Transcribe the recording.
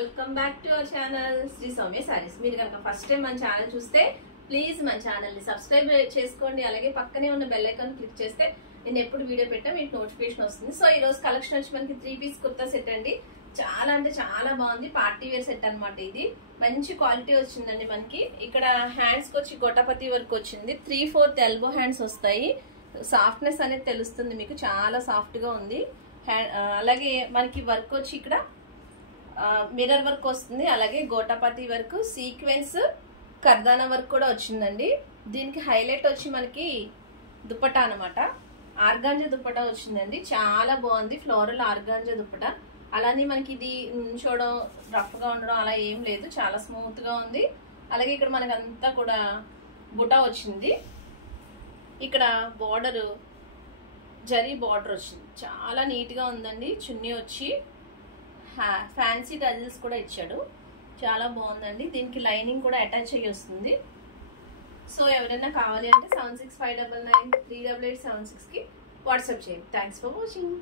Welcome back to our channel Sri Soumya Sarees. మీరు కనుక first time మన ఛానల్ చూస్తే ప్లీజ్ మన ఛానల్ ని సబ్స్క్రైబ్ చేసుకోండి. అలాగే పక్కనే ఉన్న బెల్ ఐకాన్ క్లిక్ చేస్తే నేను ఎప్పుడు వీడియో పెట్టా మీకు నోటిఫికేషన్ వస్తుంది. సో ఈ రోజు కలెక్షన్ వచ్చి మనకి 3 పీస్ కుర్తా సెట్ అండి. చాలా అంటే చాలా బాగుంది. పార్టీ వేర్ సెట్ అనమాట. ఇది మంచి క్వాలిటీ వచ్చిందండి. మనకి ఇక్కడ హ్యాండ్స్ కి వచ్చి గొట్టపతి వర్క్ వచ్చింది. 3/4 ఎల్బో హ్యాండ్స్ వస్తాయి. సాఫ్ట్నెస్ అనేది తెలుస్తుంది మీకు, చాలా సాఫ్ట్ గా ఉంది. అలాగే మనకి వర్క్ వచ్చి ఇక్కడ మిర్రర్ వర్క్ వస్తుంది. అలాగే గోటాపతి వర్క్, సీక్వెన్స్, కర్దానా వర్క్ కూడా వచ్చిందండి. దీనికి హైలైట్ వచ్చి మనకి దుప్పటా అనమాట. ఆర్గాంజా దుప్పటా వచ్చిందండి. చాలా బాగుంది. Floral organza dupatta. అలానే మనకి ఇది చూడడం రఫ్ గా ఉండడం అలా ఏం లేదు, చాలా స్మూత్ గా ఉంది. అలాగే ఇక్కడ మనకి అంతా కూడా బుటా వచ్చింది. ఇక్కడ బార్డర్ జరీ బార్డర్ వచ్చింది. చాలా నీట్ గా ఉందండి. చున్నీ వచ్చి ఫ్యాన్సీ టజిల్స్ కూడా ఇచ్చాడు. చాలా బాగుందండి. దీనికి లైనింగ్ కూడా అటాచ్ అయ్యి వస్తుంది. సో ఎవరైనా కావాలి అంటే 7659938876 కి వాట్సాప్ చేయండి. Thanks for watching.